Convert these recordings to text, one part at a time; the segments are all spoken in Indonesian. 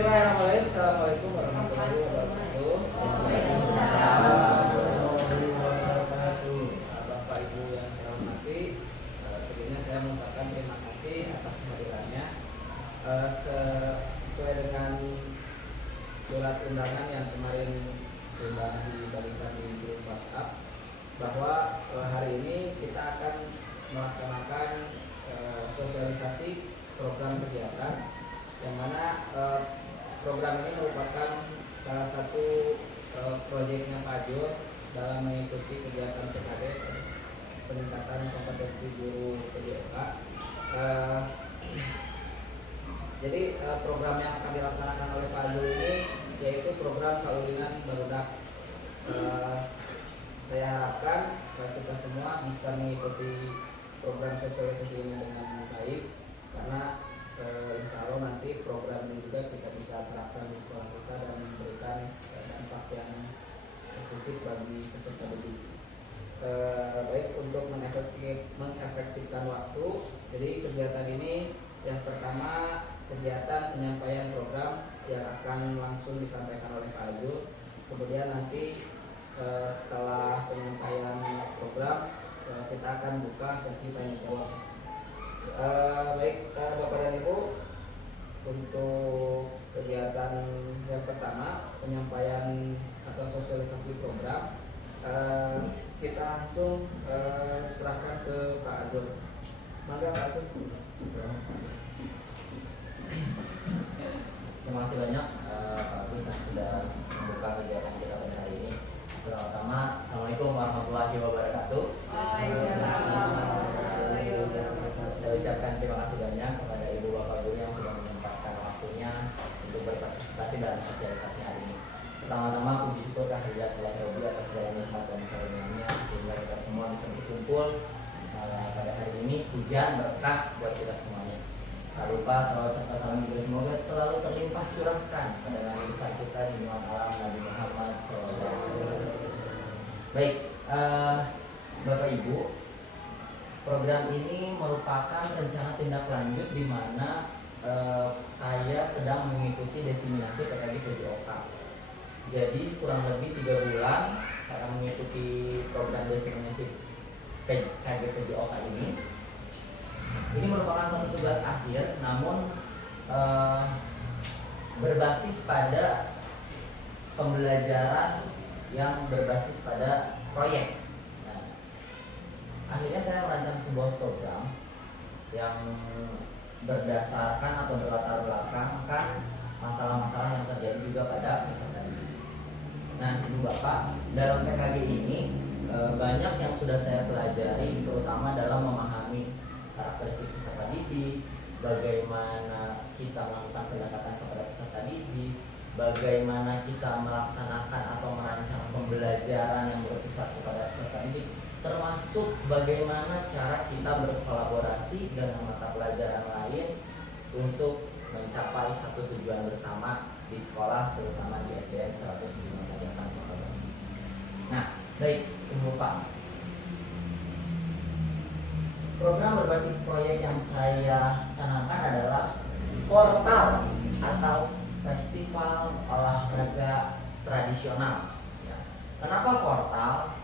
Bismillahirrahmanirrahim. Assalamualaikum warahmatullahi wabarakatuh. Bapak Ibu yang saya hormati, sebelumnya saya mengucapkan terima kasih atas kehadirannya. Sesuai dengan surat undangan yang kemarin sudah dibagikan di grup WhatsApp, bahwa hari ini kita akan melaksanakan sosialisasi program kegiatan, yang mana program ini merupakan salah satu proyeknya Pak Jo dalam mengikuti kegiatan PKD, peningkatan kompetensi guru PJOK. Jadi program yang akan dilaksanakan oleh Pak Jo ini yaitu program Kaulingan Barudak. Saya harapkan kita semua bisa mengikuti program sosialisasi ini dengan baik, karena insya Allah nanti program ini juga kita bisa terapkan di sekolah kita dan memberikan dampak yang positif bagi peserta didik. Baik, untuk mengefektifkan waktu, jadi kegiatan ini yang pertama kegiatan penyampaian program yang akan langsung disampaikan oleh Pak Azul. Kemudian nanti setelah penyampaian program kita akan buka sesi tanya jawab. Baik, Bapak dan Ibu, untuk kegiatan yang pertama penyampaian atau sosialisasi program, kita langsung serahkan ke Pak Azul. Maka Pak Azul. Terima kasih banyak Pak Agus yang sudah membuka kegiatan kita pada hari ini. Pertama, Assalamualaikum warahmatullahi wabarakatuh. Saya ucapkan terima kasih banyak kepada Ibu Bapak Guru yang sudah menyempatkan waktunya untuk berpartisipasi dalam sosialisasi hari ini. Pertama-tama puji syukur kehadirat Allah Rabbi atas segala nikmat dan karunia-Nya sehingga kita semua bisa berkumpul pada hari ini, hujan berkah buat kita semuanya. Tak lupa salawat serta salam juga semoga selalu terlimpah curahkan pada Nabi besar kita di alam Nabi Muhammad SAW. Baik, Bapak Ibu, program ini merupakan rencana tindak lanjut di mana saya sedang mengikuti diseminasi PKG PJOK. Jadi kurang lebih 3 bulan saya mengikuti program diseminasi PKG PJOK ini. Ini merupakan satu tugas akhir, namun berbasis pada pembelajaran yang berbasis pada proyek. Nah, akhirnya saya merancang sebuah program yang berdasarkan atau berlatar belakangkan masalah-masalah yang terjadi juga pada peserta didik. Nah, Ibu Bapak, dalam PKG ini banyak yang sudah saya pelajari, terutama dalam memahami karakteristik peserta didik, bagaimana kita melakukan pendekatan kepada peserta didik, bagaimana kita melaksanakan atau merancang pembelajaran yang berpusat kepada peserta didik, termasuk bagaimana cara kita berkolaborasi dengan mata pelajaran lain untuk mencapai satu tujuan bersama di sekolah, terutama di SDN 105 Kajakan. Nah, baik Ibu Pak, program berbasis proyek yang saya canangkan adalah Portal atau Festival Olahraga Tradisional. Ya. Kenapa Portal?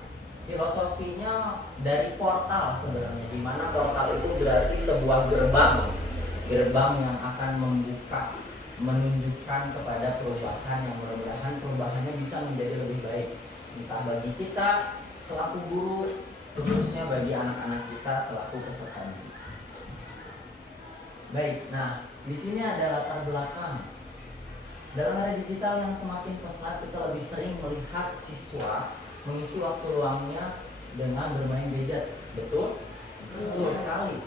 Filosofinya dari portal sebenarnya, di mana portal itu berarti sebuah gerbang yang akan membuka, menunjukkan kepada perubahan yang mudah-mudahan perubahannya bisa menjadi lebih baik, entah bagi kita selaku guru, khususnya bagi anak-anak kita selaku peserta didik. Baik, nah di sini ada latar belakang. Dalam era digital yang semakin pesat, kita lebih sering melihat siswa mengisi waktu luangnya dengan bermain gadget. Betul? Betul sekali.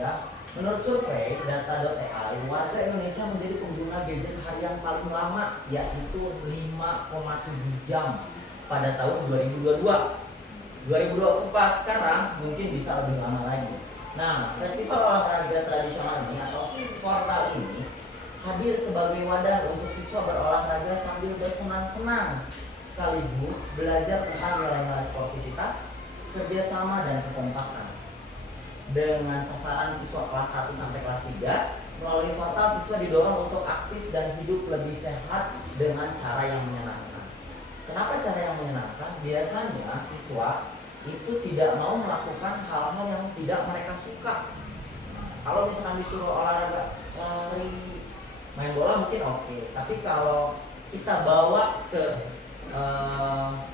Ya, menurut survei data.ai, warga Indonesia menjadi pengguna gadget harian paling lama, yaitu 5,7 jam pada tahun 2022. 2024 sekarang mungkin bisa lebih lama lagi. Nah, festival olahraga tradisional ini atau portal ini hadir sebagai wadah untuk siswa berolahraga sambil bersenang-senang, sekaligus belajar tentang nilai-nilai sportivitas, kerjasama dan kekompakan. Dengan sasaran siswa kelas 1 sampai kelas 3 Melalui portal siswa didorong untuk aktif dan hidup lebih sehat dengan cara yang menyenangkan. Kenapa cara yang menyenangkan? Biasanya siswa itu tidak mau melakukan hal-hal yang tidak mereka suka. Kalau misalnya disuruh olahraga lari, main bola mungkin oke. Tapi kalau kita bawa ke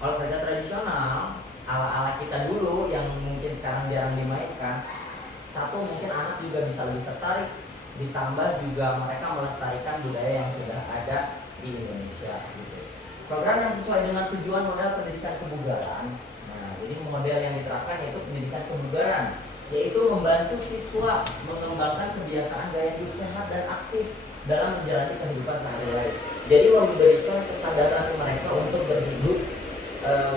olahraga tradisional ala-ala kita dulu yang mungkin sekarang jarang dimainkan, satu mungkin anak juga bisa lebih tertarik, ditambah juga mereka melestarikan budaya yang sudah ada di Indonesia gitu. Program yang sesuai dengan tujuan model pendidikan kebugaran. Nah, jadi model yang diterapkan yaitu pendidikan kebugaran, yaitu membantu siswa mengembangkan kebiasaan gaya hidup sehat dan aktif dalam menjalani kehidupan sehari-hari. Jadi memberikan kesadaran mereka untuk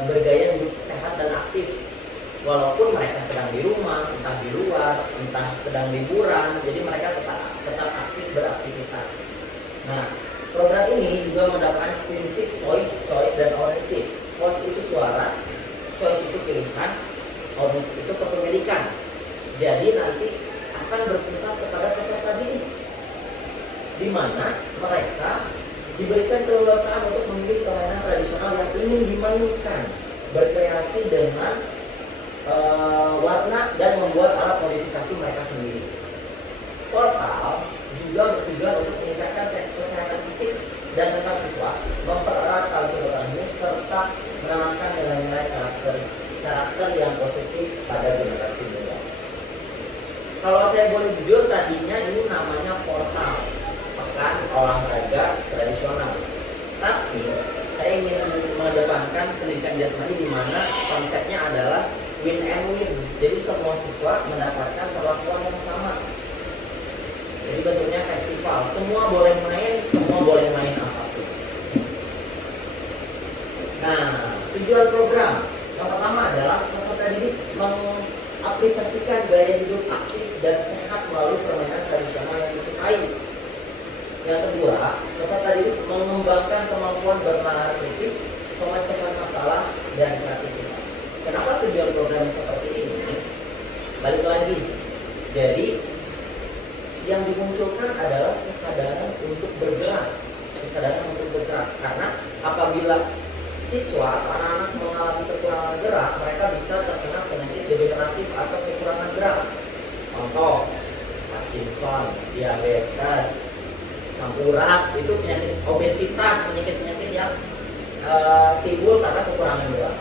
bergaya hidup sehat dan aktif. Walaupun mereka sedang di rumah, entah di luar, entah sedang liburan, jadi mereka tetap aktif beraktivitas. Nah, program ini juga mendapatkan prinsip voice, choice, dan ownership. Voice itu suara, choice itu pilihan, ownership itu kepemilikan. Jadi nanti akan berpusat kepada peserta didik, di mana mereka diberikan keleluasaan untuk memilih permainan tradisional yang ingin dimainkan, berkreasi dengan warna dan membuat alat modifikasi mereka sendiri. Portal juga bertujuan untuk meningkatkan kesehatan fisik dan mental siswa, mempererat tali silaturahmi serta menanamkan nilai-nilai karakter yang positif pada generasi muda. Kalau saya boleh jujur, tadinya ini namanya portal, pekan olahraga tradisional. Tapi saya ingin mengedepankan pendidikan jasmani di mana konsepnya adalah win and win. Jadi semua siswa mendapatkan perlakuan yang sama. Jadi bentuknya festival, semua boleh main, semua boleh main apapun. Nah, tujuan program yang pertama adalah peserta didik mengaplikasikan gaya hidup aktif dan sehat melalui permainan tradisional yang disukai. Yang kedua, peserta didik mengembangkan kemampuan bernalar kritis, memecahkan masalah, dan kreativitas. Kenapa tujuan program seperti ini? Balik lagi, jadi yang dimunculkan adalah kesadaran untuk bergerak, karena apabila siswa atau anak-anak mengalami kekurangan gerak, mereka bisa terkena penyakit degeneratif atau kekurangan gerak. Contoh, Parkinson, diabetes, asam urat, itu penyakit obesitas, penyakit-penyakit yang timbul karena kekurangan gerak.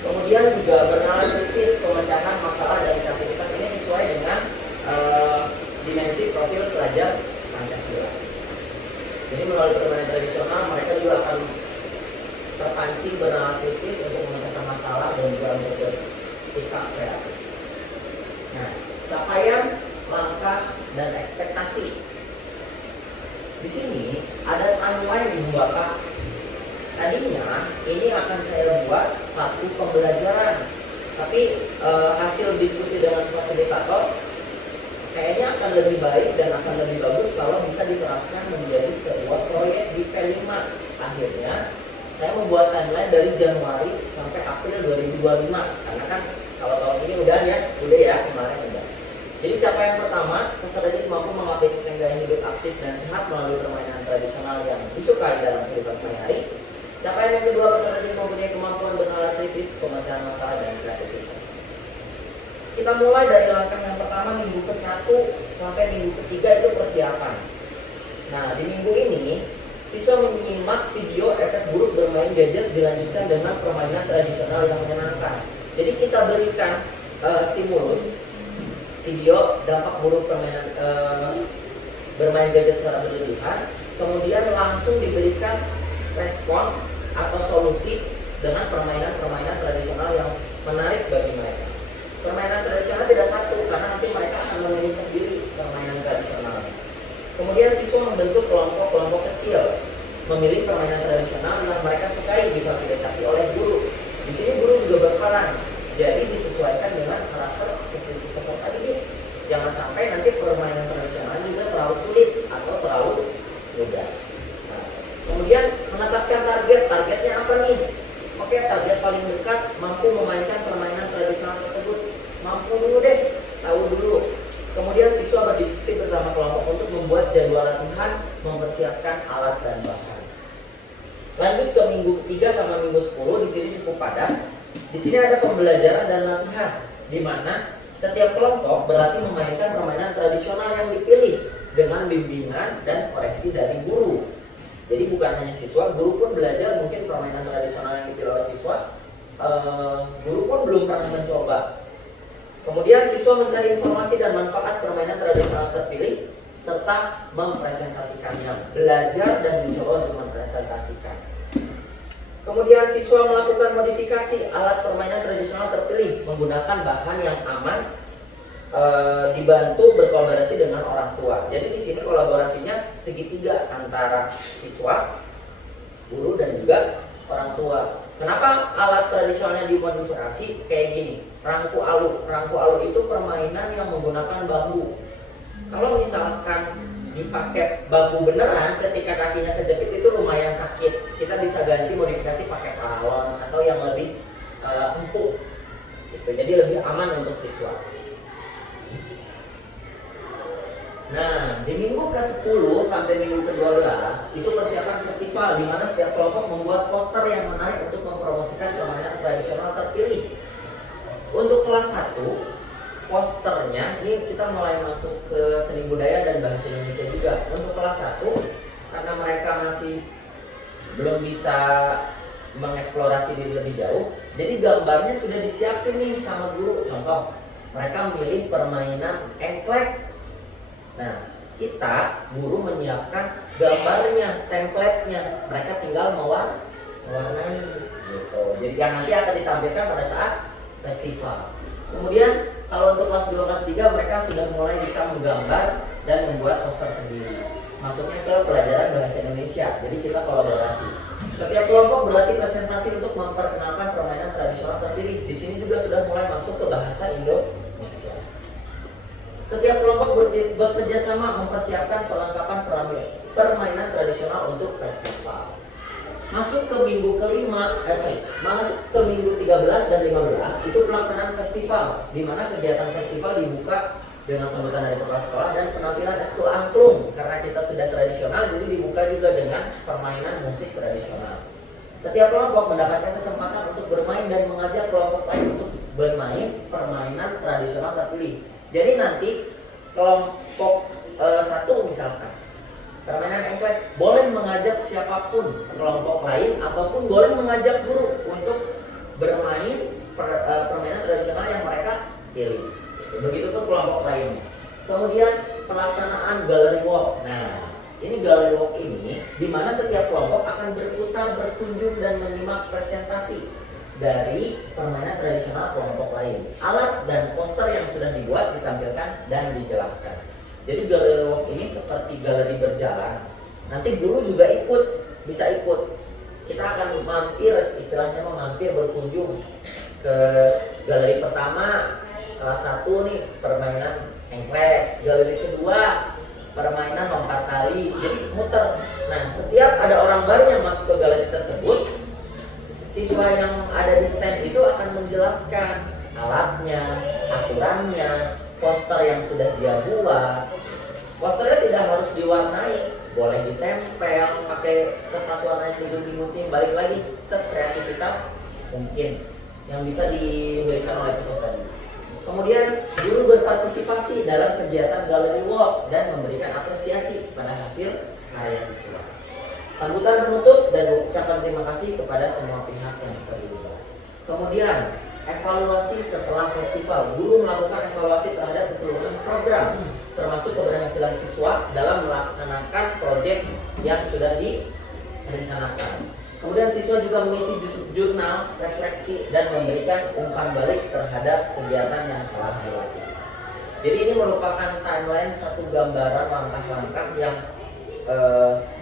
Kemudian juga bernalar kritis, pemecahan masalah dan kreativitas ini sesuai dengan dimensi profil pelajar Pancasila. Jadi melalui permainan tradisional mereka juga akan terpancing bernalar kritis untuk memecahkan masalah dan juga untuk bersikap kreatif. Nah, capaian, langkah, dan ekspektasi. Di sini ada timeline di Bapak. Tadinya ini akan saya buat satu pembelajaran, tapi hasil diskusi dengan fasilitator kayaknya akan lebih baik dan akan lebih bagus kalau bisa diterapkan menjadi sebuah proyek di P5. Akhirnya saya membuat timeline dari Januari sampai April 2025, karena kan kalau tahun ini udah ya kemarin udah. Jadi capaian pertama, peserta didik mampu mengaplikasikan gaya hidup aktif dan sehat melalui permainan tradisional yang disukai dalam kehidupan sehari-hari. Capaian yang kedua, peserta didik mempunyai kemampuan bernalar kritis, pemecahan masalah, dan kreativitas. Kita mulai dari langkah yang pertama, minggu ke-1 sampai minggu ke-3 itu persiapan. Nah, di minggu ini siswa menyimak video efek buruk bermain gadget dilanjutkan dengan permainan tradisional yang menyenangkan. Jadi kita berikan stimulus video dampak buruk permainan bermain gadget secara berlebihan, kemudian langsung diberikan respon atau solusi dengan permainan-permainan tradisional yang menarik bagi mereka. Permainan tradisional tidak satu, karena nanti mereka akan memilih sendiri permainan tradisional. Kemudian siswa membentuk kelompok-kelompok kecil, memilih permainan tradisional yang mereka sukai, difasilitasi oleh guru. Di sini guru juga berperan, jadi disesuaikan dengan karakter peserta didik. Jangan sampai nanti permainan tradisional juga terlalu sulit atau terlalu mudah. Nah, kemudian menetapkan targetnya apa nih? Oke, target paling dekat mampu memainkan permainan tradisional tersebut. Mampu dulu deh, tahu dulu. Kemudian siswa berdiskusi bersama kelompok untuk membuat jadwal latihan, mempersiapkan alat dan bahan. Lanjut ke minggu 3 sama minggu 10, di sini cukup padat. Di sini ada pembelajaran dan latihan, di mana setiap kelompok berlatih memainkan permainan tradisional yang dipilih dengan bimbingan dan koreksi dari guru. Jadi bukan hanya siswa, guru pun belajar mungkin permainan tradisional yang dipilih oleh siswa. Guru pun belum pernah mencoba. Kemudian siswa mencari informasi dan manfaat permainan tradisional terpilih serta mempresentasikannya, belajar dan mencoba untuk mempresentasikan. Kemudian siswa melakukan modifikasi alat permainan tradisional terpilih menggunakan bahan yang aman, dibantu berkolaborasi dengan orang tua. Jadi di sini kolaborasinya segitiga antara siswa, guru dan juga orang tua. Kenapa alat tradisionalnya dimodifikasi kayak gini? Rangku alu. Rangku alu itu permainan yang menggunakan bambu. Kalau misalkan dipakai bambu beneran, ketika kakinya kejepit itu lumayan sakit. Kita bisa ganti modifikasi pakai paralon atau yang lebih empuk. Gitu. Jadi lebih aman untuk siswa. Nah, di minggu ke-10 sampai minggu ke-12 itu persiapan festival, di mana setiap kelompok membuat poster yang menarik untuk mempromosikan permainan tradisional terpilih. Untuk kelas 1, posternya ini kita mulai masuk ke seni budaya dan bahasa Indonesia juga. Untuk kelas 1, karena mereka masih belum bisa mengeksplorasi diri lebih jauh, jadi gambarnya sudah disiapin nih sama guru. Contoh, mereka memilih permainan engklek. Nah, kita guru menyiapkan gambarnya, template-nya. Mereka tinggal mewarnai gitu. Jadi yang nanti akan ditampilkan pada saat festival. Kemudian kalau untuk kelas 2, kelas 3 mereka sudah mulai bisa menggambar dan membuat poster sendiri. Masuknya ke pelajaran bahasa Indonesia. Jadi kita kolaborasi. Setiap kelompok berlatih presentasi untuk memperkenalkan permainan tradisional terpilih. Di sini juga sudah mulai masuk ke bahasa Indonesia. Setiap kelompok bekerja sama mempersiapkan perlengkapan permainan tradisional untuk festival. Masuk ke minggu masuk ke minggu 13 dan 15 itu pelaksanaan festival, di mana kegiatan festival dibuka dengan sambutan dari kepala sekolah dan penampilan eskul angklung. Karena kita sudah tradisional, jadi dibuka juga dengan permainan musik tradisional. Setiap kelompok mendapatkan kesempatan untuk bermain dan mengajak kelompok lain untuk bermain permainan tradisional terpilih. Jadi nanti kelompok 1 misalkan permainan engklek boleh mengajak siapapun kelompok lain ataupun boleh mengajak guru untuk bermain permainan tradisional yang mereka pilih. Begitu pun kelompok lainnya. Kemudian pelaksanaan gallery walk. Nah, ini gallery walk ini di mana setiap kelompok akan berputar, berkunjung dan menyimak presentasi dari permainan tradisional kelompok lain. Alat dan poster yang sudah dibuat ditampilkan dan dijelaskan. Jadi gallery walk ini seperti galeri berjalan. Nanti guru juga bisa ikut. Kita akan mampir, istilahnya mampir, berkunjung ke galeri pertama, kelas 1 nih permainan engklek, galeri kedua permainan lompat tali. Jadi muter. Nah, setiap ada orang baru yang masuk ke galeri tersebut, siswa yang ada di stand itu akan menjelaskan alatnya, aturannya, poster yang sudah dia buat. Posternya tidak harus diwarnai, boleh ditempel pakai kertas warna yang dimutih. Balik lagi, sekreativitas mungkin yang bisa diberikan oleh peserta. Kemudian guru berpartisipasi dalam kegiatan gallery walk dan memberikan apresiasi pada hasil karya siswa. Sambutan penutup dan ucapan terima kasih kepada semua pihak yang terlibat. Kemudian evaluasi setelah festival. Guru melakukan evaluasi terhadap keseluruhan program, termasuk keberhasilan siswa dalam melaksanakan proyek yang sudah direncanakan. Kemudian siswa juga mengisi jurnal, refleksi, dan memberikan umpan balik terhadap kegiatan yang telah dilakukan. Jadi ini merupakan timeline, satu gambaran langkah-langkah yang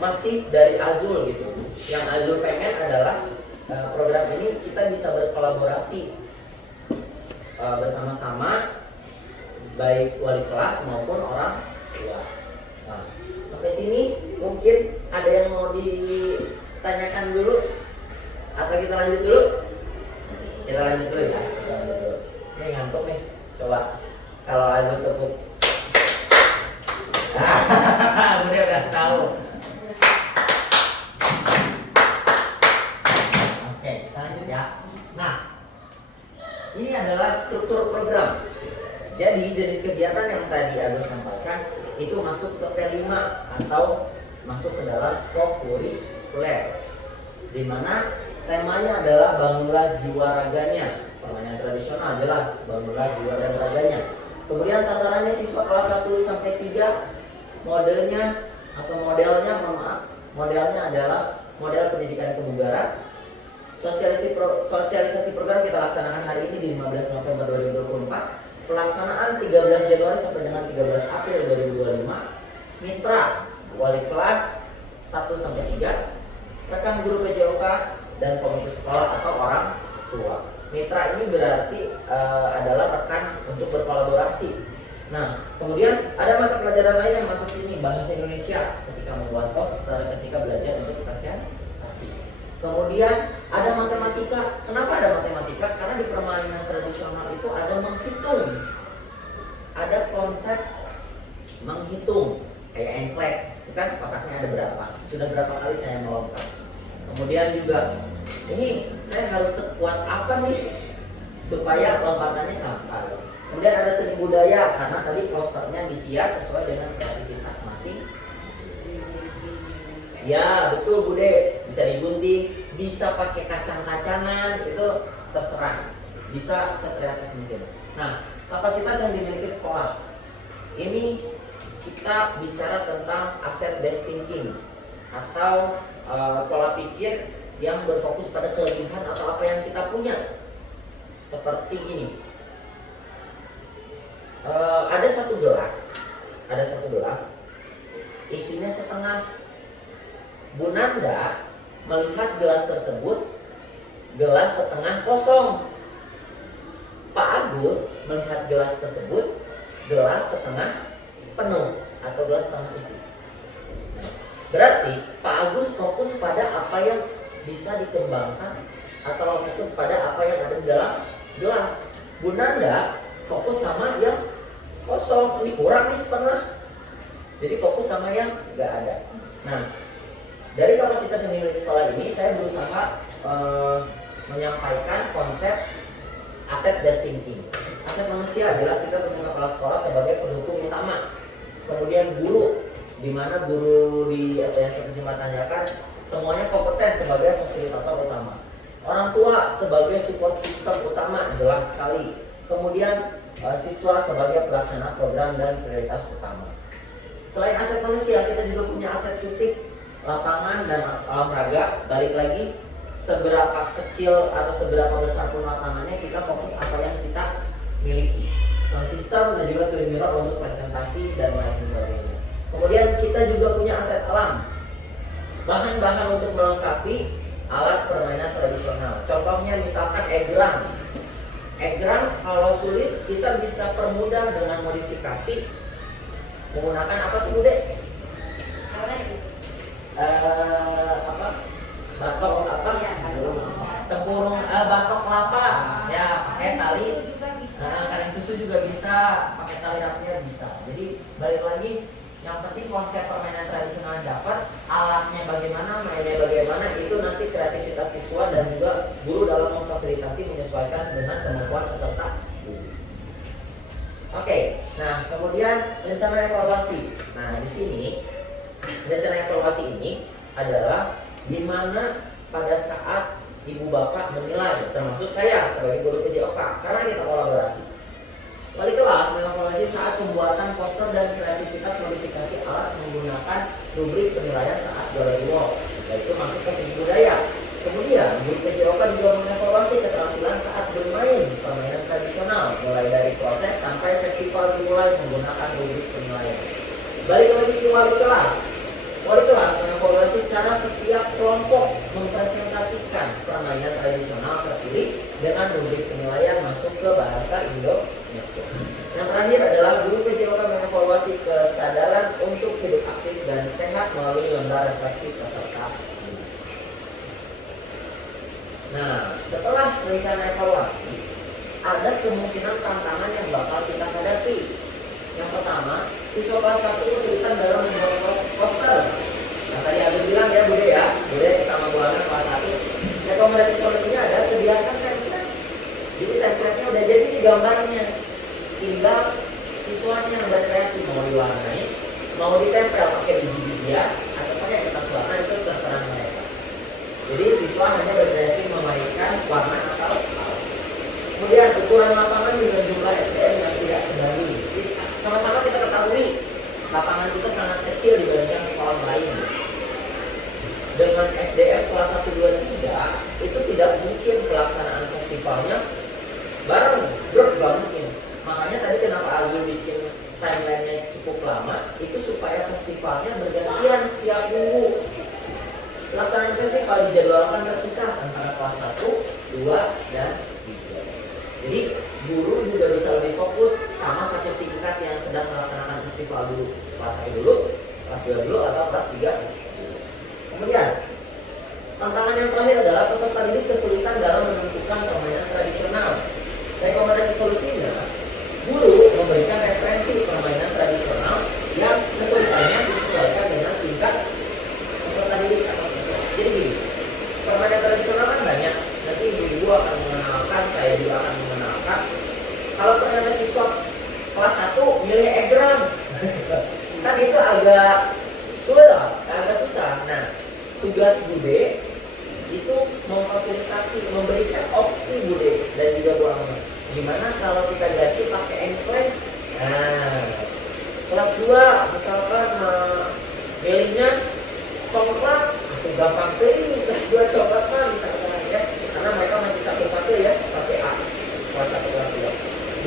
masih dari Azul gitu. Yang Azul pengen adalah program ini kita bisa berkolaborasi bersama-sama, baik wali kelas maupun orang tua. Nah, sampai sini mungkin ada yang mau ditanyakan dulu atau kita lanjut dulu? Kita lanjut dulu ya. Ini ngantuk nih. Coba kalau Azul tepuk. Bude udah tahu. Oke, kita lanjut ya. Nah, ini adalah struktur program. Jadi jenis kegiatan yang tadi Agus sampaikan itu masuk ke P5 atau masuk ke dalam kokurikuler, di mana temanya adalah bangunlah jiwa raganya. Permainan tradisional jelas, bangunlah jiwa dan raganya. Kemudian sasarannya siswa kelas 1 sampai 3, modelnya adalah model pendidikan kebugaran. Sosialisasi program kita laksanakan hari ini di 15 November 2024. Pelaksanaan 13 Januari sampai dengan 13 April 2025. Mitra wali kelas 1 sampai 3, rekan guru PJOK dan komite sekolah atau orang tua. Mitra ini berarti adalah rekan untuk berkolaborasi. Nah, kemudian ada mata pelajaran lain yang masuk sini, bahasa Indonesia ketika membuat poster, ketika belajar untuk presentasi. Kemudian ada matematika. Kenapa ada matematika? Karena di permainan tradisional itu ada menghitung, ada konsep menghitung, kayak engklek, itu kan kotaknya ada berapa? Sudah berapa kali saya melompat? Kemudian juga ini saya harus sekuat apa nih supaya lompatannya sampai. Kemudian ada seni budaya, karena tadi posternya dihias sesuai dengan kreativitas masing. Ya betul Bude, bisa digunting, bisa pakai kacang-kacangan, itu terserah, bisa sekreatif mungkin. Nah, kapasitas yang dimiliki sekolah ini kita bicara tentang asset based thinking atau pola pikir yang berfokus pada kelebihan atau apa yang kita punya. Seperti gini, ada satu gelas, isinya setengah. Bu Nanda melihat gelas tersebut gelas setengah kosong. Pak Agus melihat gelas tersebut gelas setengah penuh atau gelas setengah isi. Berarti Pak Agus fokus pada apa yang bisa dikembangkan atau fokus pada apa yang ada di dalam gelas. Bu Nanda fokus sama yang kosong, ini kurang nih setengah. Jadi fokus sama yang nggak ada. Nah, dari kapasitas yang dimiliki sekolah ini, saya berusaha menyampaikan konsep aset based thinking. Aset manusia, jelas kita punya kepala sekolah sebagai pendukung utama. Kemudian guru, di mana guru di SDN 1 Jembatan Tanjakan semuanya kompeten sebagai fasilitator utama. Orang tua sebagai support system utama, jelas sekali. Kemudian siswa sebagai pelaksana program dan prioritas utama. Selain aset manusia, kita juga punya aset fisik, lapangan dan olahraga. Balik lagi, seberapa kecil atau seberapa besar pun lapangannya, kita fokus apa yang kita miliki. Sound system dan juga twin mirror untuk presentasi dan lain sebagainya. Kemudian kita juga punya aset alam, bahan-bahan untuk melengkapi alat permainan tradisional. Contohnya misalkan egrang. Egrang kalau sulit kita bisa permudah dengan modifikasi menggunakan apa tuh Bude? Batok apa? Tempurung batok kelapa. Ya, pakai tali. Karing susu juga bisa, pakai tali rapia bisa. Jadi balik lagi, yang penting konsep permainan tradisional dapat, alatnya bagaimana, mainnya bagaimana, itu nanti kreativitas siswa dan juga guru dalam memfasilitasi menyesuaikan dengan kemampuan peserta. Oke, nah kemudian rencana evaluasi. Nah di sini rencana evaluasi ini adalah di mana pada saat ibu bapak menilai, termasuk saya sebagai guru PJOK, karena kita kolaborasi. Wali kelas mengevaluasi saat pembuatan poster dan kreativitas modifikasi alat menggunakan rubrik penilaian saat Doraemon, yaitu masuk ke seni budaya. Kemudian guru PJOK juga mengevaluasi keterampilan saat bermain permainan tradisional, mulai dari proses sampai festival dimulai menggunakan rubrik penilaian. Balik lagi ke wali kelas. Wali kelas mengevaluasi cara setiap kelompok mempresentasikan permainan tradisional terpilih dengan rubrik penilaian masuk ke bahasa Indonesia. Yang terakhir adalah guru PJOK mengevaluasi kesadaran untuk hidup aktif dan sehat melalui lembar refleksi peserta. Nah, setelah rencana evaluasi, ada kemungkinan tantangan yang bakal kita hadapi. Yang pertama, siswa kelas 1 kesulitan dalam membuat poster. Nah, tadi Abi bilang ya, Bude sama Bu Ana kelas 1. Rekomendasi solusinya ada sediakan template. Jadi template-nya udah jadi di gambarnya. Tinggal siswanya yang berkreasi mau diwarnai, mau ditempel pakai biji-bijian atau pakai kertas warna, itu terserah mereka. Jadi siswa hanya berkreasi memainkan warna atau alat. Kemudian ukuran lapangan dengan jumlah SDM yang tidak sebanding. Sama-sama kita ketahui lapangan kita sangat kecil dibandingkan sekolah lain. Dengan SDM kelas 1, 2, 3 itu tidak mungkin pelaksanaan festivalnya bareng, gak mungkin. Makanya tadi kenapa Azul bikin timeline-nya cukup lama, itu supaya festivalnya bergantian setiap minggu. Pelaksanaan festival dijadwalkan terpisah antara kelas 1, 2, dan 3. Jadi guru juga bisa lebih fokus sama sertifikat yang sedang melaksanakan festival dulu. Kelas 1 dulu, kelas 2 dulu, atau kelas 3 dulu. Kemudian tantangan yang terakhir adalah peserta didik kesulitan dalam menentukan permainan tradisional. Rekomendasi solusinya, guru memberikan referensi permainan tradisional yang kesulitannya disesuaikan dengan tingkat peserta didik atau siswa. Jadi gini, permainan tradisional kan banyak. Nanti ibu akan mengenalkan, saya juga akan mengenalkan. Kalau ternyata siswa kelas 1 milih egram, kan itu agak sulit, agak susah. Nah, tugas Bude itu memfasilitasi, memberikan opsi Bude dan juga Bu Amma. Gimana kalau kita ganti pakai enclave? Nah, kelas 2 misalkan milihnya coklat, itu gampang pilih. Kelas 2 coklat mah misalkan ya, karena mereka masih satu fase ya, fase A, kelas 1 kelas 2.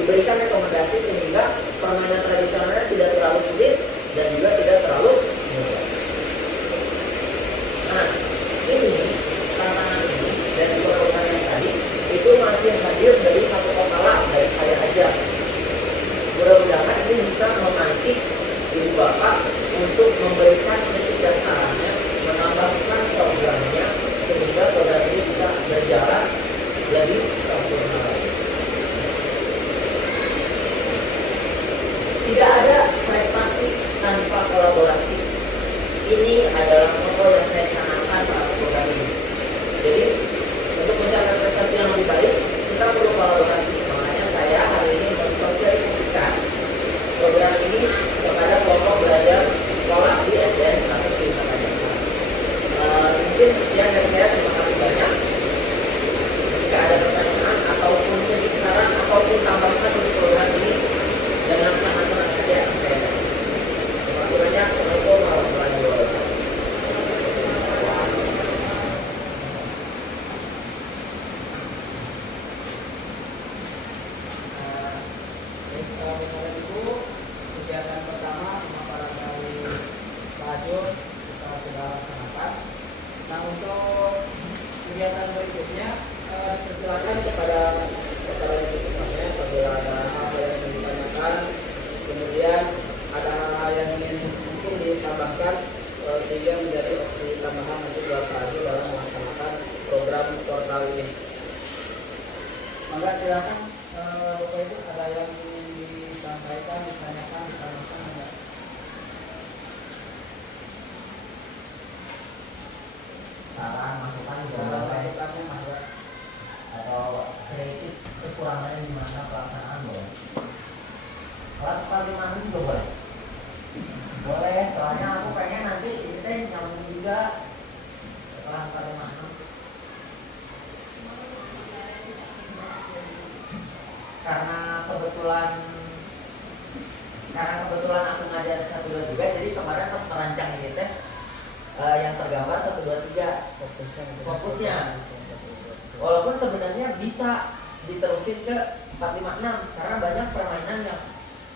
Diberikan rekomendasi sehingga permainan tradisionalnya tidak terlalu sulit dan juga tidak terlalu mudah. Nah, ini tantangan ini dan juga pertanyaan tadi itu masih hadir dari satu kepala dari saya aja. Mudah-mudahan ini bisa memantik ibu bapak untuk memberikan kritik sarannya, menambahkan programnya sehingga program ini bisa berjalan lebih sempurna lagi. Tidak ada prestasi tanpa kolaborasi. Ini adalah moto yang saya canangkan saat program ini. Jadi untuk mencapai prestasi yang lebih baik, kita perlu kolaborasi. Makanya saya hari ini mensosialisasikan program ini kepada kelompok belajar sekolah di SDN atau di mungkin sekian dari saya. Terima kasih banyak. Jika ada pertanyaan ataupun kritik saran ataupun tambahan untuk program ini, jangan sangat-sangat saja saya. Terima kasih banyak. Assalamualaikum warahmatullahi wabarakatuh. Kegiatan pertama pemaparan dari Pak Ajul kita sudah laksanakan. Nah, untuk kegiatan berikutnya persilakan kepada ibu semuanya apabila ada hal yang ingin ditanyakan, kemudian ada hal yang ingin mungkin ditambahkan sehingga menjadi opsi tambahan nanti buat Pak Ajul dalam melaksanakan program portal ini. Maka silakan Bapak Ibu, ada yang ingin disampaikan, ditanyakan, enggak? Saran, masukan, Masukannya masa atau kritik kekurangannya di mana pelaksanaan boleh. Kelas 4, 5 juga boleh. Boleh, soalnya aku pengen nanti kita nyambung juga kelas 4, 5, 6. Karena kebetulan aku ngajar 1, 2, 3, jadi kemarin pas merancang ini teh yang tergambar 1, 2, 3 fokusnya. Walaupun sebenarnya bisa diterusin ke 4, 5, 6 karena banyak permainan yang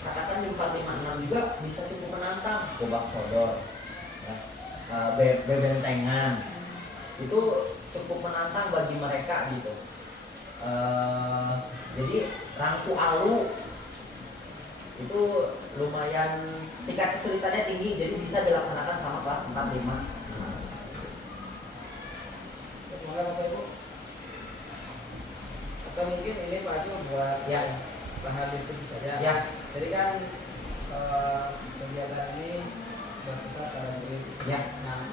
katakan di 4, 5, 6 juga bisa cukup menantang. Gobak sodor, bebentengan, itu cukup menantang bagi mereka gitu. Jadi rangku alu itu lumayan tingkat kesulitannya tinggi, jadi bisa dilaksanakan sama kelas 4, 5. Terima kasih Bapak Ibu. Atau mungkin ini Pak Ajul buat Ya. bahan diskusi saja. Ya. Jadi kan pelaksanaan ini. Ya. Nah,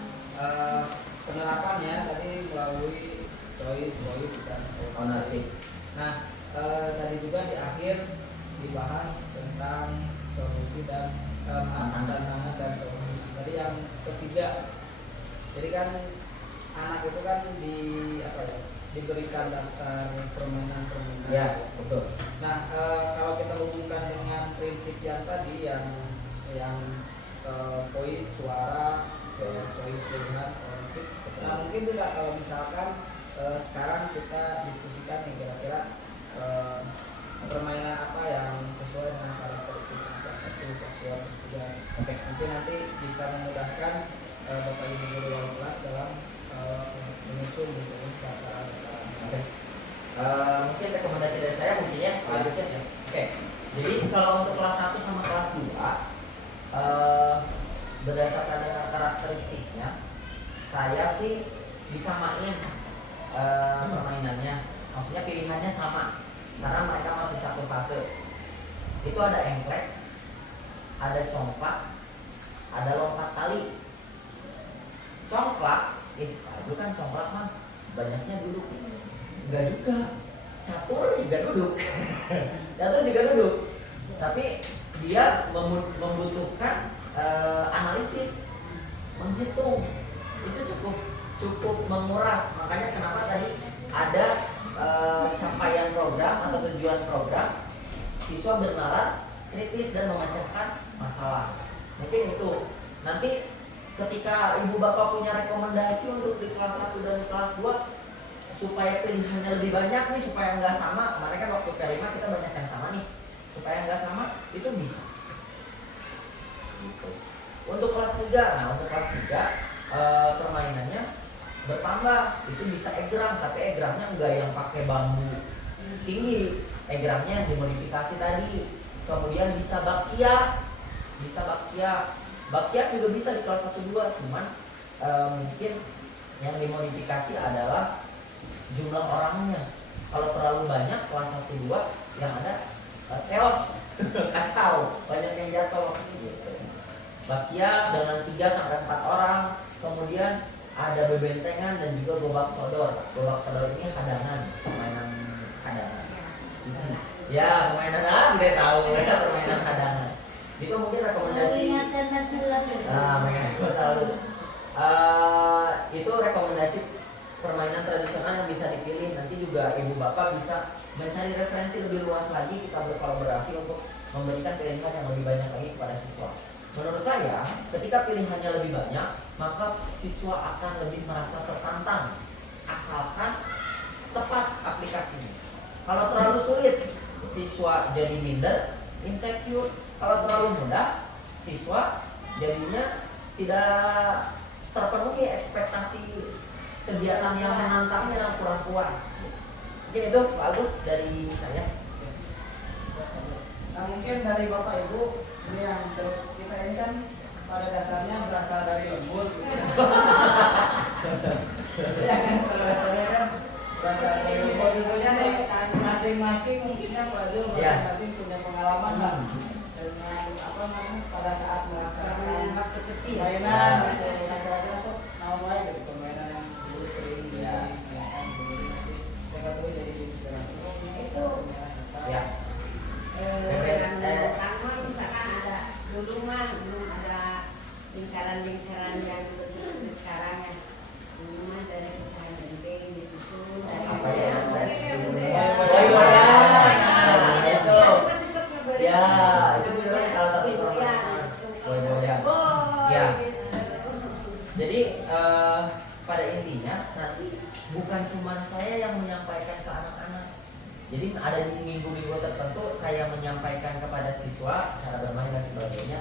penerapannya tadi melalui voice dan ownership. Nah, tadi juga di akhir dibahas tentang solusi dan tantangan dan solusi. Tadi yang ketiga, jadi kan anak itu kan diberikan daftar permainan. Ya, betul. Nah, kalau kita hubungkan dengan prinsip yang tadi yang voice suara, voice pilihan, ownership. Nah, mungkin juga kalau misalkan sekarang kita diskusikan nih kira-kira permainan apa yang sesuai dengan karakteristik kelas 1, kelas 2, kelas 3. Oke. Mungkin nanti bisa memudahkan Bapak Ibu guru wali kelas dalam menyusun gitu cara. Oke. Mungkin rekomendasi dari saya mungkin ya, Pak Yusuf ya. Oke. Jadi kalau untuk kelas 1 sama kelas 2 berdasarkan dengan karakteristiknya, saya sih disamain permainannya. Maksudnya pilihannya sama karena mereka masih satu fase. Itu ada engklek, ada congklak, ada lompat tali. Congklak, itu kan congklak mah banyaknya duduk. Enggak juga. Catur juga duduk. Catur juga duduk. Tapi dia membutuhkan analisis, menghitung. Itu cukup menguras. Makanya kenapa tadi ada capaian program atau tujuan program, siswa bernalar, kritis dan memecahkan masalah. Mungkin itu. Nanti ketika ibu bapak punya rekomendasi untuk di kelas 1 dan kelas 2 supaya pilihannya lebih banyak nih, supaya nggak sama. Kemarin kan waktu P5 kita banyak yang sama nih. Supaya nggak sama, itu bisa. Gitu. Untuk kelas 3, nah untuk kelas 3 permainannya bertambah. Itu bisa egrang, tapi egrangnya enggak yang pakai bambu tinggi. Egrangnya yang dimodifikasi tadi. Kemudian bisa bakya. Bakya juga bisa di kelas 1 2, cuman mungkin yang dimodifikasi adalah jumlah orangnya. Kalau terlalu banyak kelas 1 2 yang ada chaos, kacau, banyak yang jatuh gitu. Bakya dengan 3 sampai 4 orang, kemudian ada bebentengan dan juga gobak sodor. Gobak sodor ini hadangan, permainan hadangan. Ya, permainan dia tahu permainan hadangan. Itu mungkin rekomendasi. Itu rekomendasi permainan tradisional yang bisa dipilih. Nanti juga ibu bapak bisa mencari referensi lebih luas lagi. Kita berkolaborasi untuk memberikan pilihan yang lebih banyak lagi kepada siswa. Menurut saya, ketika pilihannya lebih banyak, maka siswa akan lebih merasa tertantang, asalkan tepat aplikasinya. Kalau terlalu sulit, siswa jadi minder, insecure. Kalau terlalu mudah, siswa jadinya tidak terpenuhi ekspektasi kegiatan yang menantangnya, kurang puas. Oke, itu bagus dari saya. Nah, mungkin dari Bapak Ibu ini yang kita ini kan pada dasarnya berasal dari lembur. Ya kan, pada dasarnya kan berasal dari lembur. Tentunya nih masing-masing mungkinnya Pak Jo masing-masing punya pengalaman lah dengan pada saat melaksanakan permainan ada sok mau mulai gitu permainan yang dulu sering digunakan kemudian nanti saya nggak tahu jadi inspirasi itu Ya. Kalau misalkan ada dulu mah belum ada lingkaran-lingkaran yang seperti sekarang ya. Dulu mah dari pecahan genting disusun dari Apa ya? itu cepet-cepet ngeberi. Ya, itu juga salah satu permainan. Ya. Jadi pada intinya nanti bukan cuma saya yang menyampaikan ke anak-anak. Jadi ada di minggu-minggu tertentu saya menyampaikan kepada siswa cara bermain dan sebagainya.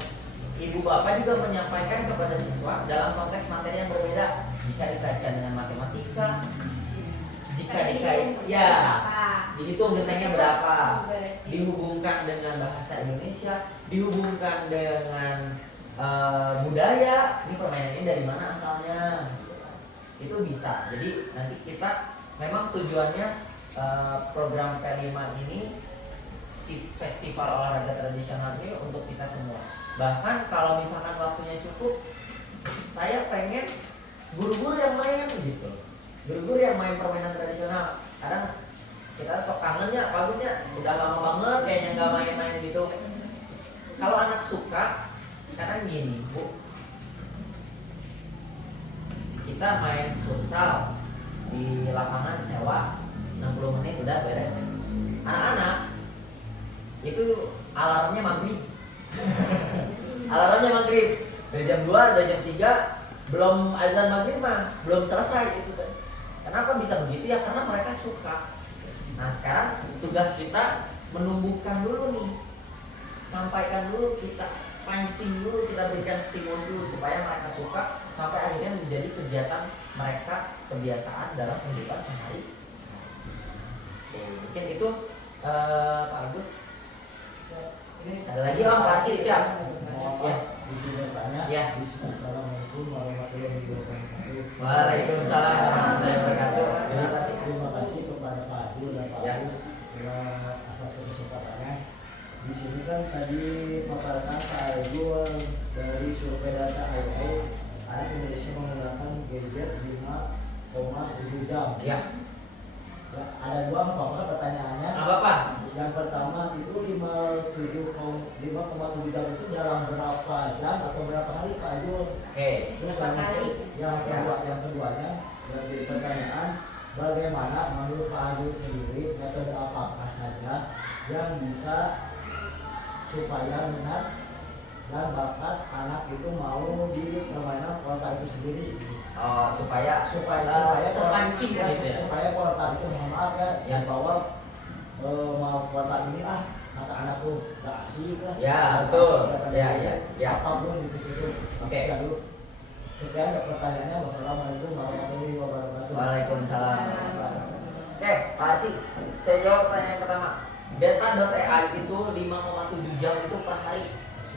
Ibu bapak juga menyampaikan kepada siswa dalam konteks materi yang berbeda. Jika dikaitkan dengan matematika, jika dihitung gentengnya berapa, dihubungkan dengan bahasa Indonesia, dihubungkan dengan budaya, ini permainan ini dari mana asalnya, itu bisa. Jadi nanti kita memang tujuannya program P5 ini si festival olahraga tradisional ini untuk kita semua. Bahkan kalau misalkan waktunya cukup, saya pengen guru-guru yang main gitu, guru-guru yang main permainan tradisional. Kadang kita sok kangen ya, bagusnya udah lama banget kayaknya nggak main-main gitu. Kalau anak suka, kadang gini Bu, kita main futsal di lapangan sewa 60 menit udah beres. Anak-anak itu alarmnya maghrib. Alarmnya maghrib dari jam 2 dari jam 3 belum azan maghrib mah belum selesai gitu kan. Kenapa bisa begitu ya? Karena mereka suka. Nah sekarang tugas kita menumbuhkan dulu nih, sampaikan dulu, kita pancing dulu, kita berikan stimulus dulu supaya mereka suka sampai akhirnya menjadi kegiatan mereka, kebiasaan dalam kehidupan sehari. Oke, mungkin itu Pak Agus. Ada lagi Om kasih siap. Ya. Bertanya. Ya. Assalamualaikum warahmatullahi wabarakatuh. Waalaikumsalam warahmatullahi wabarakatuh. Terima kasih kepada Pak Adu dan Pak Ya. Agus atas kesempatannya. Di sini kan tadi paparkan Pak Adu dari survei data IAI, anak Indonesia menggunakan gadget 5,7 jam. Ya. Ya, ada dua Bapak pertanyaannya. Apa Pak? Yang pertama itu 5,7 jam itu dalam berapa jam atau berapa hari Pak Ajul? Oke. Terus Berapa yang kali? yang keduanya dari pertanyaan, bagaimana menurut Pak Ajul sendiri metode apakah saja yang bisa supaya minat dan bakat anak itu mau di permainan kota itu sendiri? Oh, supaya terpancing ya, gitu ya. supaya kota itu, mohon maaf ya, Ya. bahwa mau kota ini anak-anakku gak asik lah. Ya, betul. Ya. Apapun gitu. Oke. Sekian pertanyaannya. Wassalamualaikum warahmatullahi wabarakatuh. Waalaikumsalam. Oke, Pak Asik, saya jawab pertanyaan yang pertama. Data.ai itu 5,7 jam itu per hari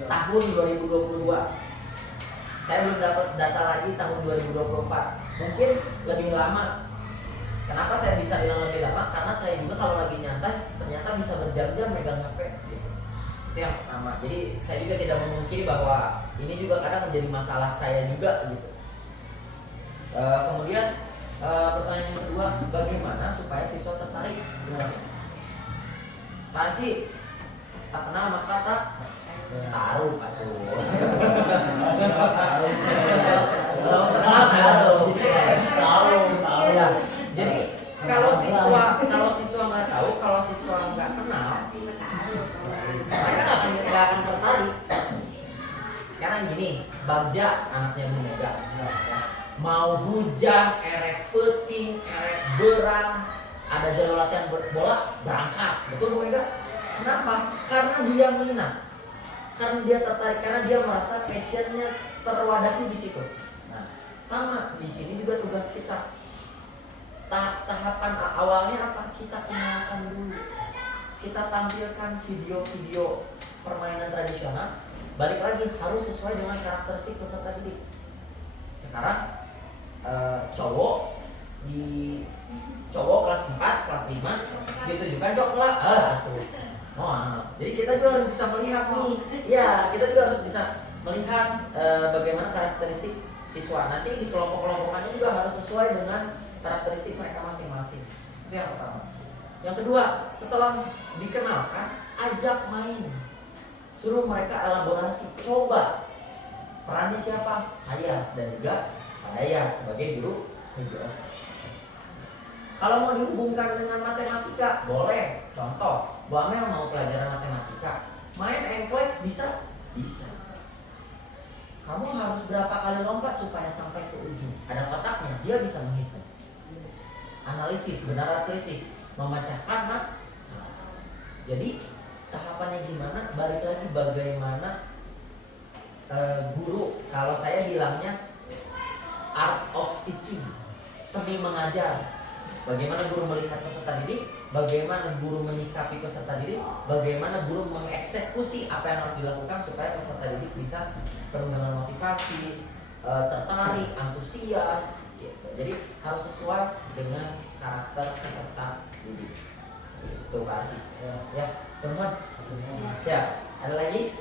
tahun 2022. Saya belum dapat data lagi tahun 2024. Mungkin lebih lama. Kenapa saya bisa bilang lebih lama? Karena saya juga kalau lagi nyantai ternyata bisa berjam-jam megang HP gitu. Itu yang pertama. Jadi saya juga tidak memungkiri bahwa ini juga kadang menjadi masalah saya juga gitu. Kemudian pertanyaan yang kedua, bagaimana supaya siswa tertarik? Pasti tak kenal maka tak taruh Pak. Kalau terkenal taruh. Ya. Jadi kalau siswa nggak tahu, kalau siswa nggak kenal, mereka nggak akan tertarik. Sekarang gini, Bagja anaknya Bu Mega, mau hujan, erek peting, erek berang, ada jadwal latihan bola, berangkat, betul Bu Mega? Kenapa? Karena dia minat, karena dia tertarik, karena dia merasa passionnya terwadahi di situ. Nah, sama di sini juga tugas kita. Tahapan awalnya apa? Kita kenalkan dulu, kita tampilkan video-video permainan tradisional. Balik lagi harus sesuai dengan karakteristik peserta didik. Sekarang cowok kelas 4, kelas 5 ditujukan coklat. Jadi kita juga harus bisa melihat nih. Ya, kita juga harus bisa melihat bagaimana karakteristik siswa. Nanti di kelompok-kelompokannya juga harus sesuai dengan karakteristik mereka masing-masing. Itu yang pertama. Yang kedua, setelah dikenalkan, ajak main. Suruh mereka elaborasi, coba perannya siapa? Saya dan juga Pak Dayat sebagai guru geografi. Kalau mau dihubungkan dengan matematika, boleh. Contoh, Bu Amel mau pelajaran matematika, main engklek bisa? Bisa. Kamu harus berapa kali lompat supaya sampai ke ujung? Ada kotaknya, dia bisa menghitung. Analisis, benar kritis, memecahkan masalah. Jadi tahapannya gimana? Balik lagi bagaimana guru, kalau saya bilangnya art of teaching, seni mengajar. Bagaimana guru melihat peserta didik, bagaimana guru menyikapi peserta didik, bagaimana guru mengeksekusi apa yang harus dilakukan supaya peserta didik bisa penuh dengan motivasi, tertarik, antusias. Gitu. Jadi harus sesuai dengan karakter peserta didik. Itu kasih. Ya, teman-teman. Siap. Ada lagi?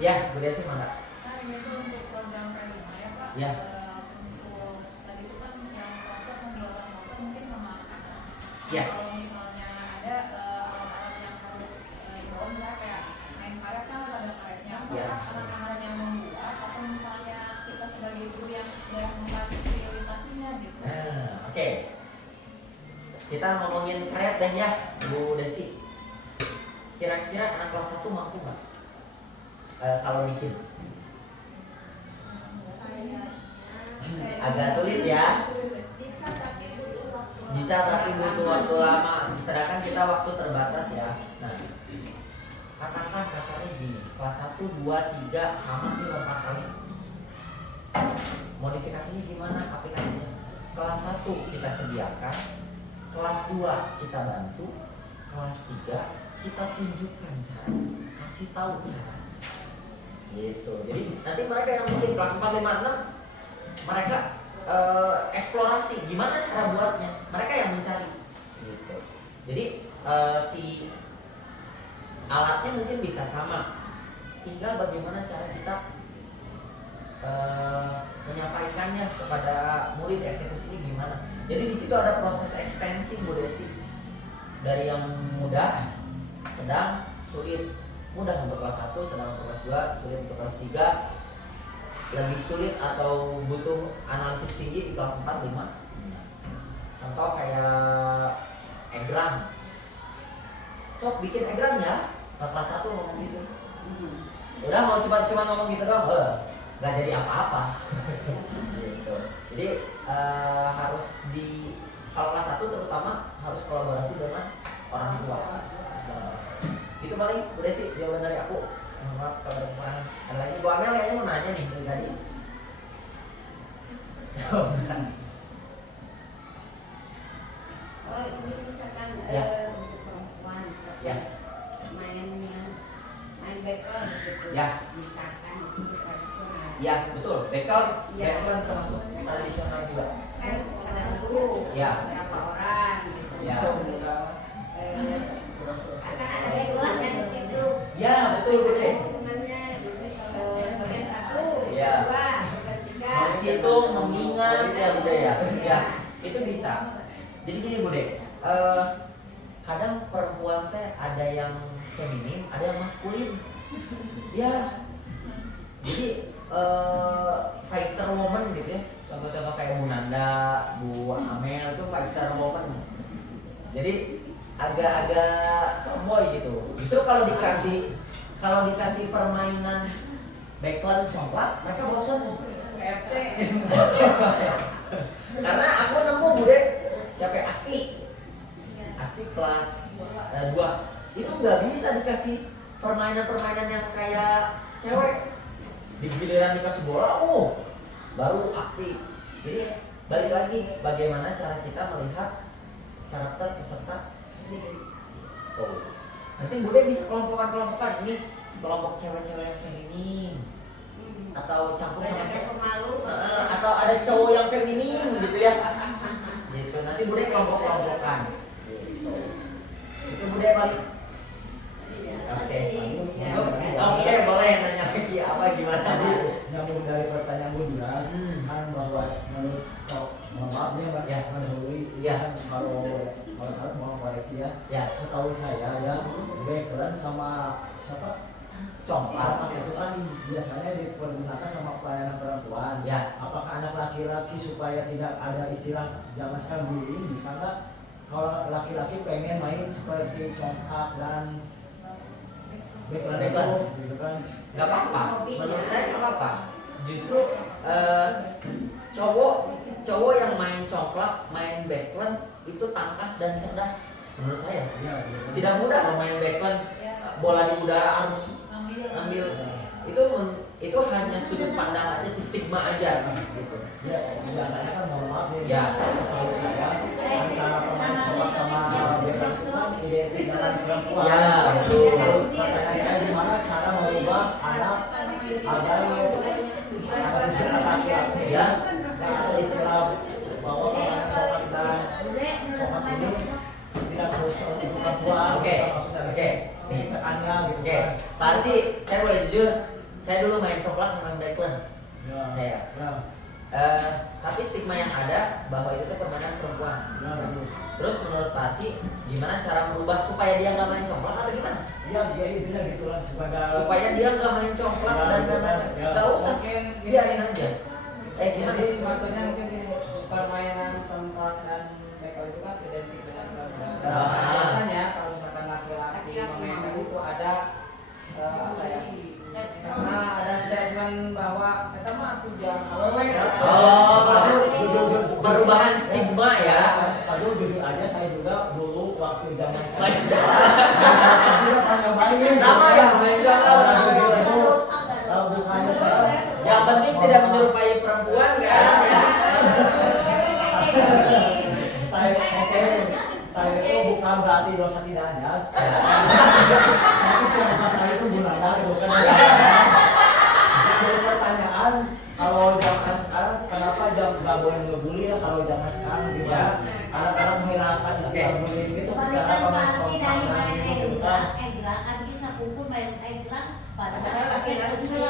Ya, Bu Desi, mana? Itu untuk program Ya. Untuk tadi itu kan yang poster pembuatan poster mungkin sama anak-anak. Ya. Kalau misalnya ada alat-alat yang harus dibawa misalnya kayak main karet kan harus ada karetnya. Ya. Apakah anak-anak yang membuat atau misalnya kita sebagai guru yang sudah memfasilitasinya gitu. Nah, oke. Kita ngomongin karet deh ya, Bu Desi. Kira-kira anak kelas 1 mampu nggak? Kalau bikin? Agak sulit ya. Bisa tapi butuh waktu. Bisa tapi butuh waktu lama. Sedangkan kita waktu terbatas ya. Nah, katakan kasarnya gini, kelas 1, 2, 3 sama nih 4 kali. Modifikasinya gimana aplikasinya? Kelas 1 kita sediakan, kelas 2 kita bantu, kelas 3 kita tunjukkan cara, kasih tahu cara. Gitu. Jadi nanti mereka yang mungkin kelas 4, 5, 6 mereka eksplorasi gimana cara buatnya, mereka yang mencari gitu. Jadi si alatnya mungkin bisa sama, tinggal bagaimana cara kita menyampaikannya kepada murid, eksekusinya gimana. Jadi di situ ada proses ekstensi Bu Desi, dari yang mudah, sedang, sulit. Mudah untuk kelas 1, sedang untuk kelas 2, sulit untuk kelas 3, lebih sulit atau butuh analisis tinggi di kelas 4, 5. Contoh kayak egram. Sok bikin egram ya, kelas 1 ngomong gitu. Udah mau cuma ngomong gitu doang, nggak jadi apa-apa. Gitu. Jadi harus kalau kelas 1 terutama harus kolaborasi dengan orang tua. Itu paling udah sih jawaban dari aku. Maaf kalau ada kekurangan. Ada lagi Bu Amel kayaknya mau nanya nih dari tadi. Oh ini misalkan Ya. untuk perempuan misalkan Ya. main bekel gitu. Ya. Misalkan itu tradisional. Ya betul. Bekel Ya. termasuk tradisional juga. Kan ada dulu Ya. berapa orang gitu. Ya. Terus, akan ada regulasi di situ. Ya betul Bu De. Hitungannya bagian 1, Ya. 2, bagian 3. Menghitung, mengingat ya Bu De ya. Ya itu bisa. Jadi gini Bu De, kadang perempuan teh ada yang feminin, ada yang maskulin. Ya. Jadi fighter woman gitu ya. Contoh-contoh kayak Bu Nanda, Bu Amel itu fighter woman. Jadi agak-agak tomboy gitu. Justru kalau dikasih permainan backland coklat, mereka bosan. KFC. Karena aku nemu Bu De, siapa Asti kelas 2 itu nggak bisa dikasih permainan yang kayak cewek. Di giliran dikasih bola, baru aktif. Jadi balik lagi, bagaimana cara kita melihat karakter peserta. Nanti Bu De bisa kelompokan ini kelompok cewek-cewek yang feminin atau campur sama Banyak yang pemalu. atau ada cowok yang feminin gitu ya. Gitu. Nanti Bu De kelompok-kelompokan. Gitu. Itu Bu De balik. Oke. Oke, boleh nanya lagi apa gimana Tadi Bu? nyambung dari pertanyaan Bu Dira, kan bahwa menurut maaf nih Mbak, Ya. mendahului Ya. kan kalau salah mau koreksi ya. Ya, Setahu saya ya, backland sama siapa? coklat. Itu kan biasanya dipergunakan sama pelayanan perempuan. Ya. Apakah anak laki-laki supaya tidak ada istilah zaman sekarang bullying, bisa nggak kalau laki-laki pengen main seperti congkak dan backland itu, gitu kan? Gak apa-apa, menurut saya gak apa-apa. Justru cowok yang main coklat, main backland itu tangkas dan cerdas menurut saya. Iya, gitu. Tidak mudah loh main backland, bola di udara harus ambil. Itu hanya sudut pandang aja, stigma aja gitu. Ya, biasanya kan mohon maaf nih, Ya. setahu saya antara pemain coklat sama backland itu kan identik dengan perempuan. Ya, betul. Pertanyaan saya gimana cara merubah anak agar ada istilah laki-laki Ya. atau istilah bahwa pemain coklat dan coklat ini tidak harus untuk perempuan. Oke. Maksudnya Oke. tekannya gitu. Oke, Pak Arsi, saya boleh jujur, saya dulu main coklat sama backland. Ya. Saya. Ya. Tapi stigma yang ada bahwa itu tuh permainan perempuan. Ya, betul. Terus menurut Pak Arsi, gimana cara merubah supaya dia nggak main congklak atau gimana? Iya, ya itunya gitulah Supaya dia nggak main congklak Ya, dan gitu kan. Ya. nggak usah Mungkin biarin aja. Gimana? Jadi maksudnya mungkin gini, permainan congklak dan bekal itu kan identik dengan perempuan. Ah. Biasanya kalau misalkan laki-laki memainkan itu ada apa ya? Karena ada statement bahwa kita mah tujuan awewe. Perubahan stigma ya. Aduh, jujur aja saya juga dulu waktu zaman saya juga pernah nyobain. Sama ya, main congklak. Kalau bukannya saya Yang penting tidak menyerupai perempuan kan ya. saya itu bukan berarti dosa tidak ada. Saya itu saya itu gunanya bukan. Jadi pertanyaan, kalau zaman sekarang kenapa jam nggak boleh ngebully ya? Kalau zaman sekarang gimana? Anak-anak menghilangkan istilah bullying gitu. Kebalikan Kenapa pasti dari main gitu kan? egrak, abis ngakumpul main egrak, padahal Padahal laki-laki kecil.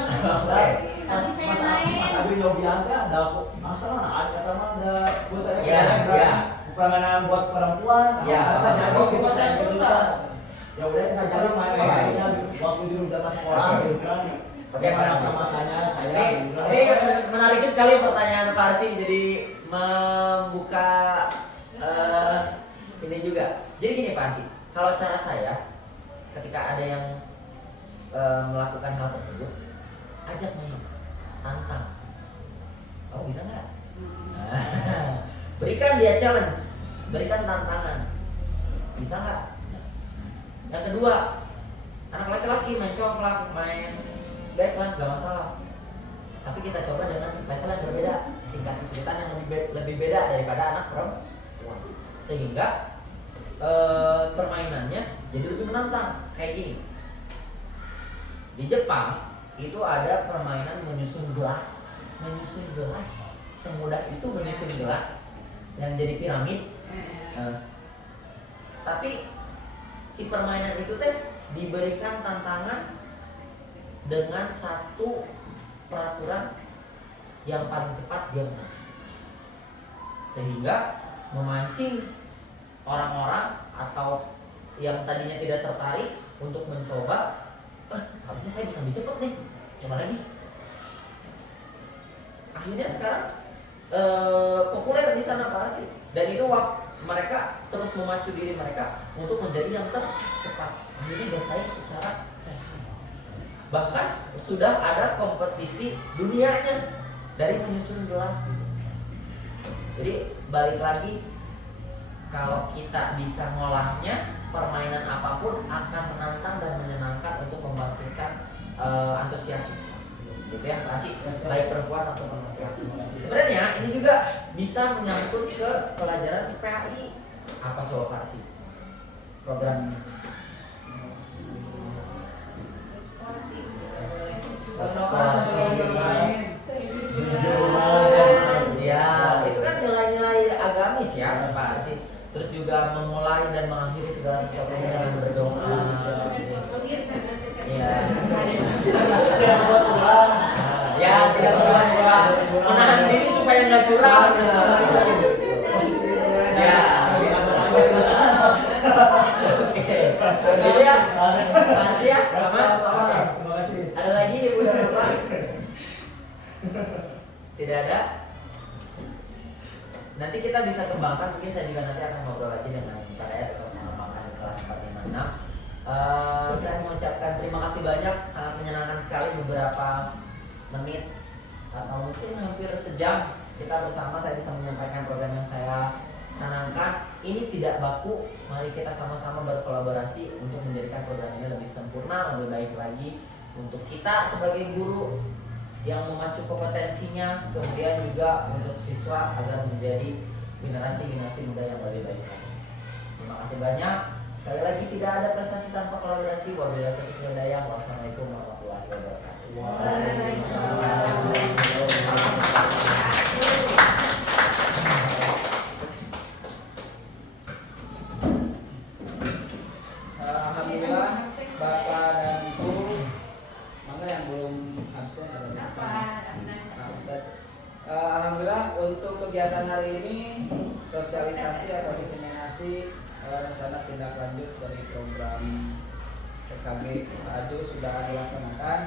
Tapi saya Mas main. Abi Yobianto ada masalah ada kata mah ada buat Iya, iya. bukan buat perempuan. Iya. Apa jadi Oh, gitu bahasa saya Sunda. Sunda. Ya udah kita jadi main-mainnya waktu dulu zaman sekolah Oke. gitu kan. Oke, Pak. Masa-masanya saya gitu kan. Ini menarik sekali pertanyaan Pak Arsi, jadi membuka ini juga. Jadi gini Pak Arsi, kalau cara saya ketika ada yang melakukan hal tersebut, ajak main, tantang. Kamu bisa nggak? Berikan dia challenge, berikan tantangan. Bisa nggak? Yang kedua, anak laki-laki main congklak, main backline gak masalah. Tapi kita coba dengan level yang berbeda, tingkat kesulitan yang lebih beda daripada anak perempuan. Sehingga permainannya jadi lebih menantang. Kayak gini. Di Jepang itu ada permainan menyusun gelas. Menyusun gelas. Semudah itu menyusun gelas yang jadi piramid. Tapi si permainan itu teh diberikan tantangan dengan satu peraturan yang paling cepat dia menang, sehingga memancing orang-orang atau yang tadinya tidak tertarik untuk mencoba. Harusnya saya bisa lebih cepat nih, coba lagi. Akhirnya sekarang populer di sana Pak Arsi, dan itu mereka terus memacu diri mereka untuk menjadi yang tercepat. Akhirnya bersaing secara sehat. Bahkan sudah ada kompetisi dunianya dari menyusun gelas gitu. Jadi balik lagi, kalau kita bisa ngolahnya, permainan apapun akan menantang dan menyenangkan untuk membangkitkan antusiasme. Gitu ya, kasih baik perempuan atau laki-laki. Sebenarnya ini juga bisa menyangkut ke pelajaran PAI. Apa coba Pak Arsi? Program ya, itu kan nilai-nilai agamis ya Pak Arsi. Terus juga memulai dan mengakhiri segala sesuatu dengan berdoa. Ya. Ya, tidak membuat curang, menahan diri supaya nggak curang. Ya. Oke. Gitu ya. Makasih ya, Mama. Terima kasih. Ada lagi Ibu dan Bapak? Tidak ada? Nanti kita bisa kembangkan, mungkin saya juga nanti akan ngobrol lagi dengan Pak Dayat untuk mengembangkan kelas 456. Saya mengucapkan terima kasih banyak, sangat menyenangkan sekali beberapa menit atau mungkin hampir sejam kita bersama, saya bisa menyampaikan program yang saya canangkan. Ini tidak baku, mari kita sama-sama berkolaborasi untuk menjadikan program ini lebih sempurna, lebih baik lagi untuk kita sebagai guru yang memacu kompetensinya, kemudian juga untuk siswa agar menjadi generasi muda yang lebih baik lagi. Terima kasih banyak. Sekali lagi, tidak ada prestasi tanpa kolaborasi. Wabillahi taufiq wal hidayah. Wassalamualaikum warahmatullahi wabarakatuh. Alhamdulillah Bapak dan Ibu, maka yang belum absen ada Apa? Alhamdulillah ini sosialisasi atau diseminasi rencana tindak lanjut dari program PKG Pak Aju sudah dilaksanakan.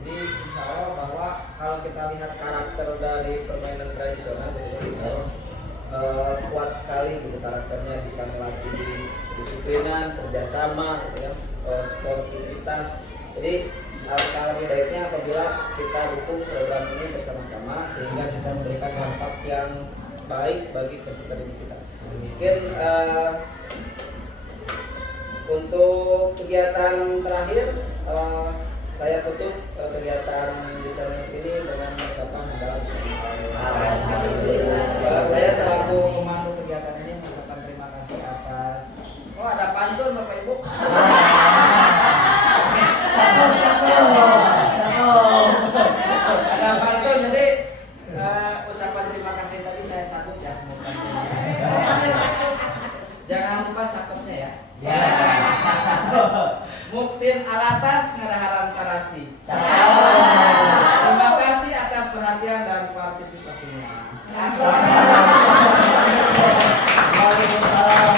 Jadi insya Allah bahwa kalau kita lihat karakter dari permainan tradisional kuat sekali gitu karakternya, bisa melatih kedisiplinan, kerjasama, gitu ya, sportivitas. Jadi alangkah lebih baiknya apabila kita dukung program ini bersama-sama sehingga bisa memberikan dampak yang baik bagi peserta didik kita. Mungkin untuk kegiatan terakhir saya tutup kegiatan desain ini dengan mengucapkan alhamdulillah. Saya selaku pemandu kegiatan ini mengucapkan terima kasih atas. Oh, ada pantun Bapak Ibu. Ada pantun, jadi ucapan terima kasih tadi saya cabut ya. Jangan lupa cakepnya ya. Muksin alatas ngadaharan karasi. Terima kasih atas perhatian dan partisipasinya. Waalaikumsalam.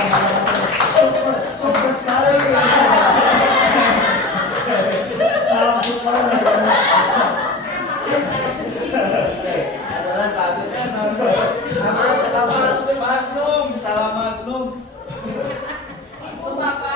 Super sekali. Salam super.